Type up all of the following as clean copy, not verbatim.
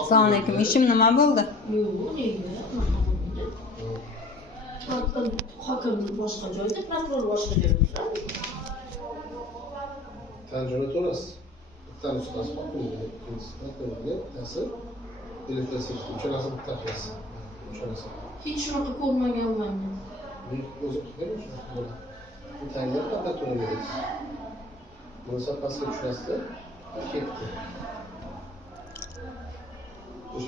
Assalomu alaykum. Ishim nima bo'ldi? Yo'q, nega? Hokim boshqa joyda, prokuror boshqa joyda. Tanjuni to'lasiz. Bitta nusxasi hokimga, ikkinchisi prokurorga, bittasi elektrosifir, uchalasi bitta qilasiz. Uchalasi. Hech shunaqa ko'rmaganman men. Men o'zim qilganim shunaqa bo'ladi. Bu tanga qanday to'lamaysiz? Buni sapasga tushasizda, ketdi.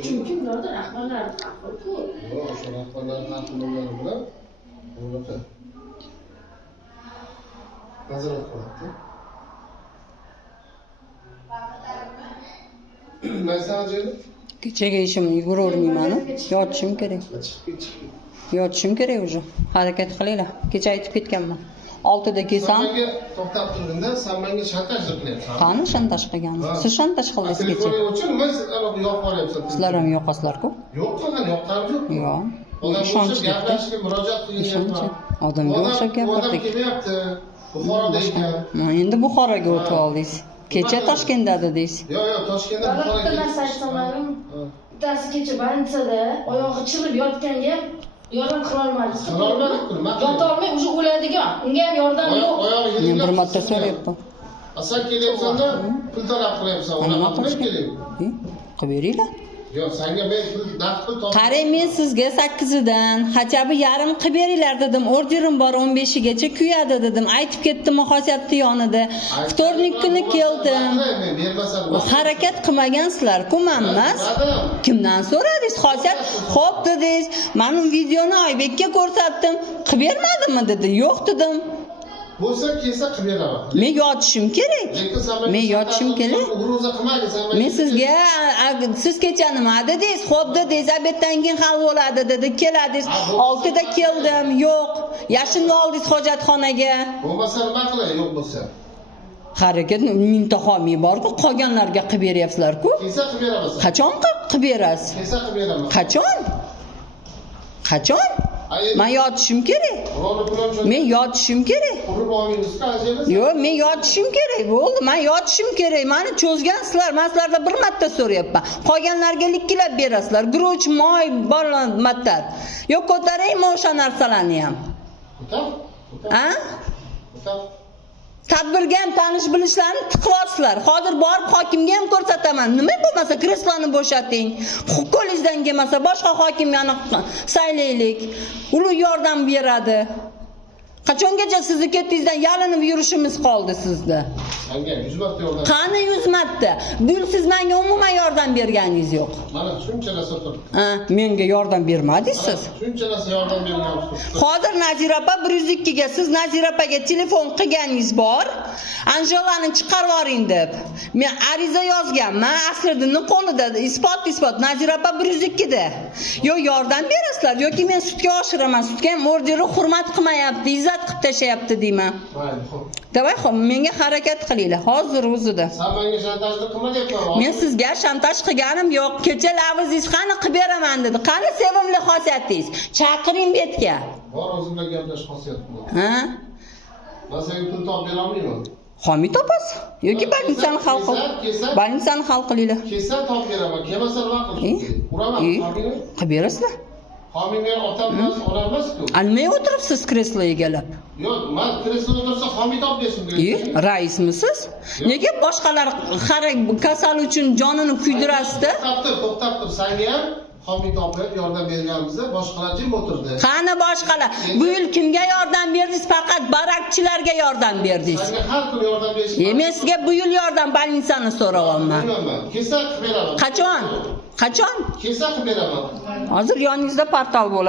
Chunki ularda rahbarlar haqi-ku. Yo'q, o'sha rahbarlar haqi bo'lgani bilan bunaqa nazorat qiladi. Maysajoyda Kechaga ishim yuguravermayman. Yotishim kerak. Yotishim kerak уже. Harakat qilinglar. Kecha aytib ketganman. 6da kelsam, menga to'xtab turganda sen menga shantaj qilyapsan. qani shantaj qilgansiz? Siz shantaj qildingiz kecha. Telefonga o'chir, nima aloqa yo'q qolyapsan? Sizlar ham yo'qasizlar-ku? Yo'q qilgan, yo'qqani yo'q. Yo'q. Odamga gaplashishga murojaat qilyapman. Odamga o'xshab Odam gapirdik. kelyapti. Buxoroda ekan. Endi Buxoroga o'tib oldingiz. Kecha Toshkentda dedingiz. Yo'q, Toshkentda Bitta Buxoroga. narsa aytsalarim, bittasi kecha больницada oyog'i chirib yotganga yordam qila olmadingiz. Yotolmay уже o'ladigan. Unga ham yordam yo'q. Men bir marta so'rayapman. Asan kelyapsanda pul talab qilyapsan. Unaqa qilib keling. Qilib beringlar. Yo'q, senga men pul topib. Qarang, men sizga 8dan, hatabi yarim qilib beringlar dedim. Orderim bor 15gacha kuyadi dedim. Aytib ketdim xosiyatni yonida. Vtornik kuni keldim. Harakat qilmagansizlar-ku, men emas. Kimdan so'radingiz? Xosiyat, xo'p dedingiz. Men videoni Oybekka ko'rsatdim. Qilib bermadimmi dedi. Yo'q dedim. Bo'lsa kelsa qilib beraman. Men yotishim kerak. Men yotishim kerak. Uruza qilmagin sen. Men sizga siz kecha nima dedingiz? Xo'p dedingiz, obeddan keyin hal bo'ladi dedi. Keladingiz. 6da keldim. Yo'q. Yashinni oldingiz hojatxonaga. Bo'lmasa nima qilay, yo'q bo'lsa? Harakat mingta homiy bor-ku, qolganlarga qilib beryapsizlar-ku. Kelsa qilib beramiz. Qachon qilib berasiz? Kelsa qilib beraman. Qachon? Qachon? Men yotishim kerak. Men yotishim kerak. Urib olingizga ajabsiz. Yo'q, men yotishim kerak. Bo'ldi, men yotishim kerak. Meni cho'zgansizlar. Men sizlardan bir marta so'rayapman. Qolganlarga likkilab berasizlar. Guruch, moy, bolmatlar. Yo'q, ko'taraymi o'sha narsalarni ham? O'tar. Ha? O'tar. Tadbirga ham tanish bilishlarni tiqyapsizlar. Hozir borib hokimga ham ko'rsataman. Nima bo'lmasa kresloni bo'shating. Qo'lingizdan kelmasa boshqa hokimni saylaylik. Ular yordam beradi. Qachongacha sizni ketdingizdan yalinib yurishimiz qoldi sizda? Senga 100 marta yordam. Qani 100 marta? Siz menga umuman yordam berganingiz yo'q. Mana shuncha narsa turibdi. Ha, menga yordam bermadingiz siz. Shuncha narsa yordam bergansiz. Hozir Nazira opa 102 ga siz Nazira opaga telefon qilganingiz bor. Anjelani chiqarib yuboring deb. Men ariza yozganman, Asliddinning qo'lida isbot Nazira opa 102 da. Yo yordam berasizlar yoki men sudga oshiraman. Sudga ham orderi hurmat qilmayapti, izzat qilib tashayapti deyman. Mayli, xo'p. Davay, menga harakat qilinglar hozir o'zida. Sen menga shantajni qilmaganman. Men sizga shantaj qilganim yo'q. Kecha lavizingiz qani qilib beraman dedi. Qani sevimli xosiyatingiz? Chaqiring betga. Bor o'zimga gaplash xosiyatim bor. Ha? Men senga pul topib bera olmayman. Homiy topasiz yoki bolnitsani hal qil. Bolnitsani hal qilinglar. Kelsa topib beraman, kelmasa nima qilish? Uraman, homiyni. Qilib berasizlar. Homiyni otam bilan olamaz-ku. Almay o'tiribsiz kreslo egallab. Yo'q, men kresloda tursa homiy topib bersin kerak. Raismisiz? Nega boshqalar kasal uchun jonini kuydirasizda? To'xtab tur, senga ham homiy topib yordam berganimizda boshqalar jim o'tirdi. Qani boshqalar? Bu yil kimga yordam berdingiz? Faqat barakchilarga yordam berdingiz. Senga har kuni yordam berish. Men sizga bu yil yordam bolnitsani so'rayapman. Kelsa qilib beraman. Qachon? Qachon? Kelsa qilib beraman. Hozir yoningizda portal bo'ladi.